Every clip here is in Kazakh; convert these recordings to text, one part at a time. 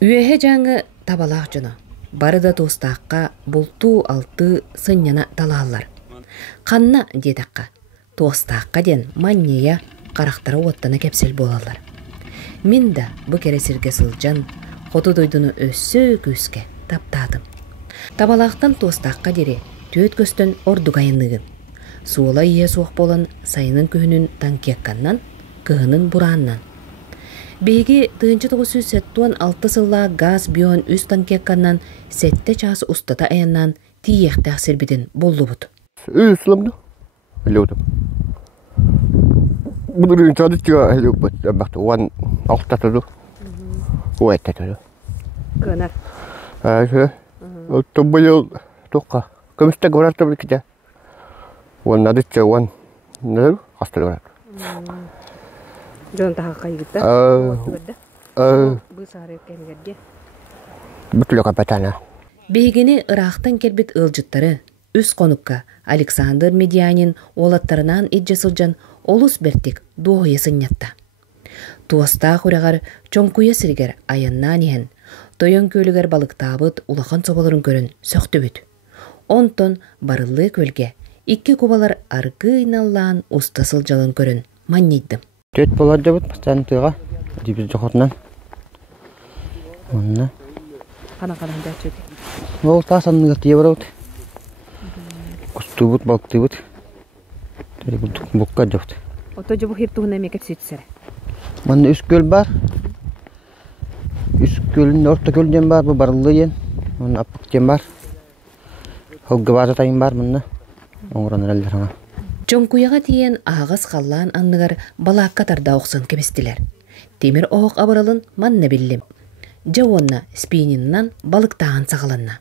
Üehe жаңы табалақ жына. Бары да тостаққа бұлту алты сынняна талалар. Қанна дедаққа. Тостаққа ден маннея қарақтары оттана кепсел болалар. Мен да бұ кересерге сылжан, қоты дойдыны өссі көске таптадым. Табалақтан тостаққа дере төт көстен ордуғайынығын. Суыла ие соқ болан сайының көхінің танкекканнан, кығының бұраннан. Беги 1906 сылла газ бион үс танкекканнан сетте час устата аяннан тиектақ сербиден болу бұд. Үсілімді? Әлеудім. Бұдырын садытчыға әлеу бұд. Бақты оған алтатыды. Уайттатыды. Көнар? Әші. Өтті бұйыл тоққа. Көмістегі баратты бір кеде. Оған надытчы оған қастыры баратты. Жон таға қайгытта? Бұсары өккемгерде? Бұтылы қапатана. Бейгені ырақтан келбет ылжыттары үс қоныққа Александр Медианин олаттарынан иджі сылжан олус бертік доғыя сынятта. Туаста құрағар чонкуя сіргер аяннан ehen, тойон көлігер балықтабыт улахан собаларын көрін сөқті бүт. Онтон барылы көлге икки кубалар аргыйналлан уста сылжалын көрін маннейдім. Төт болар жабыт бастан тыға. Дебіз жоқотынан. Онына. Қана-қана жат жөте? Ол тасанның ғатия бара бұд. Құсты бұд, балықты бұд. Бұққа жабыт. Ото жабы хиртуғын әмекет сөйтсәрі? Манна үс көл бар. Үс көлін орта көлден бар, бұл барылы ен. Манна аппықтен бар. Хылғы базатайын бар мұнна. Оңыран әрелдер аңа. Чонкуяға тиен ағыз қаллан аңнығар балаққа тарда оқсын кебестілер. Темір оғық абырылын манна білім. Жауынна спининнан балықтағын сағылынна.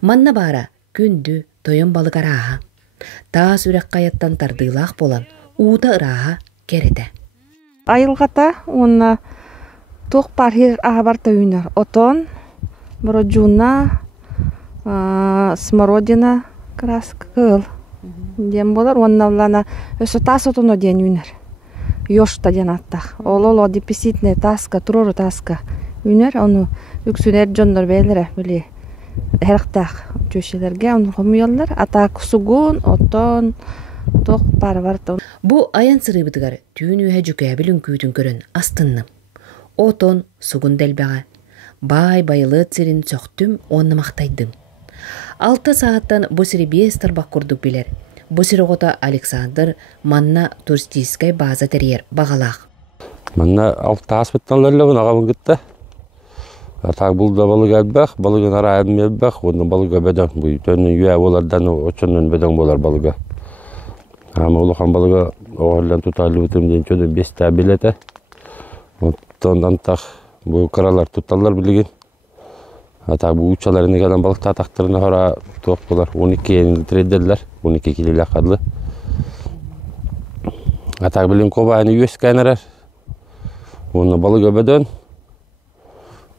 Манна бара күнді тойын балық араға. Таас үрек қаяттан тардылақ болан уыта ыраға кереті. Айылғата онна тоқ пархир ағабарта үйнер. Отон, бұрыджуна, смородина, краска кыл. Дем болар, оннавлана өсі тас отыны ден үйнер. Йошта ден аттақ. Ололо деписитне таска, турору таска үйнер. Оны үксінер жондар бәйлері біле әріқтақ жөшелерге оны қомиялар. Атақ сугун, отон, тоқ пары барды. Бұ аян сырыбыдығар түйін өйе жүкәе білін күйдің көрін астынным. Отон сугун дәлбәға. Бай-байлы цирин сөқтім, онны мақтайдым. 6 сааттан бұсыры бестір бақ күрдік білер. Бұсыры ғота Александр манна туристическай база тәрер бағалақ. Манна 6 аспыттан ләлігін ағамын күтті. Атақ бұлда балыға әлбәқ, балығын ара әбім әлбәқ, оны балыға бәдің. Бұл төнін үйе олардан өчінін бәдің болар балыға. Ама ұлыған балыға оғырлан тұталы бұтымден чөді 5 тәбілеті. Онтан антақ бұл қаралар тұталар білген. Атақ бұл ұчаларын егедан балықта атақтырына қара тоқ болар. 12 енілі тірейдерлер, 12 келелі ақадлы. Атақ білін көба әні өс кәнерер. Оны балыға бәден.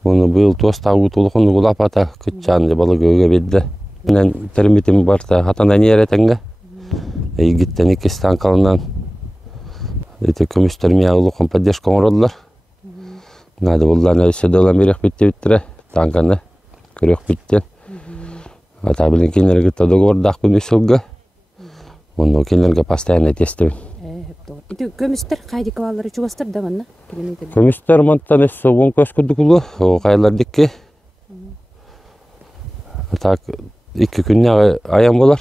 Оны бұл тоста ұтылықын ұлап ата күтчаны балыға өге бедді. Менен тірімбетім барта хатанда не әретенге. Егіттен екестен қалынан көмістерме ұлықын поддержка оңырдылар. Нады бұлдан өсі долан берек бетте біттірі. Танқаны көрек біттен. Ата білін кенерге договор дақпын өсілгі. Оны кенерге постоянно тестібін. Көмістер қайды кавалары чуғастыр да манна? Көмістер манттан өсі 10 көз күрді күлі. Қайлар декке. Атақ 2 күнне аян болар.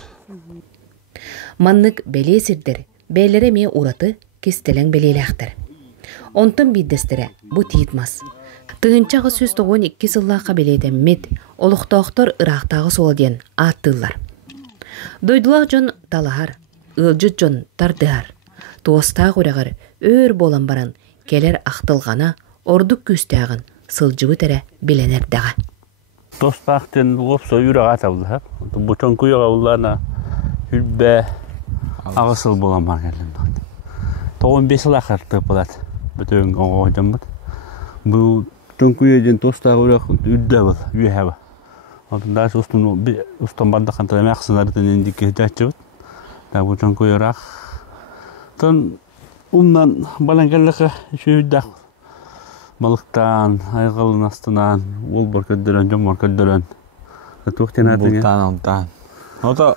Маннык беле сирдер, белері ме ураты кестелен белелі ақтыр. Онтын биддестері бұ тиітмас. Тығынчағы сөз 12 сыллаққа беледен мет, олықтақтыр ырақтағы соладен аттылар. Дойдылақ жон талағар, ылжыт жон тардығар. Туыстақ өрағар өр болан баран, келер ақтылғана, ордық көстіғын сылжығы тәрі біленердіға. Тостақтен опса үйрақ атабылды. Бұтын күйіға ұллана үлбә ағысыл болан бар кәлім. 15 жыл ақырты болады. Бүтін оңғойдан бұд. Бұл түнкүйеден тостағы өрақ үлді бұл, үйе бұл. Даш ұстан барды қантырам ақсынардың ендеке дәтчі бұд. Бұл түнкүй өрақ. Тон ұмнан балан кәліқі үші үлді Balıktan, aygalın astынан, olbar köddөрөн, жомор көддөрөн. Туктен атыңа. Бултан. Ото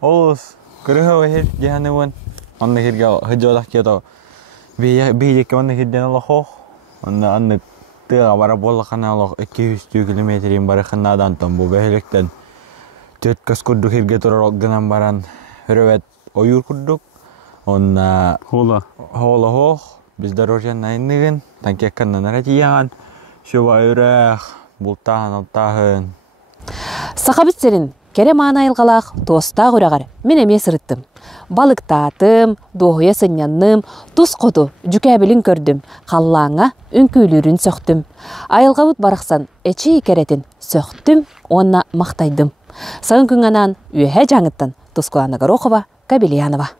олус кырыгы хер жаһаннын анны херге хыжалак кето. Бие онны херден алох. Анны тыга бара боллакана алох 200 километрин бары ханнадан там бу бехлектен. Төт каскурду херге турар гынан баран хөрөбөт оюр курдук. Онна Хола. хох бездорожья найныгын танкекканнан аратиян. Шуба үрэх бултан алтахын. Сахабитсерин кере маанайылгалаах тоостаах үрагар мен эме сырыттым. Балыктаатым, доохуя сыннянным, тус коду жүкәбилин көрдүм. Халлаңа үңкүүлүрүн сөктүм. Айылгабыт бараксан эчи керетин сөктүм, онна мактайдым. Сагын күн анан үйе жаңыттан Тускулана Горохова, Кабельянова.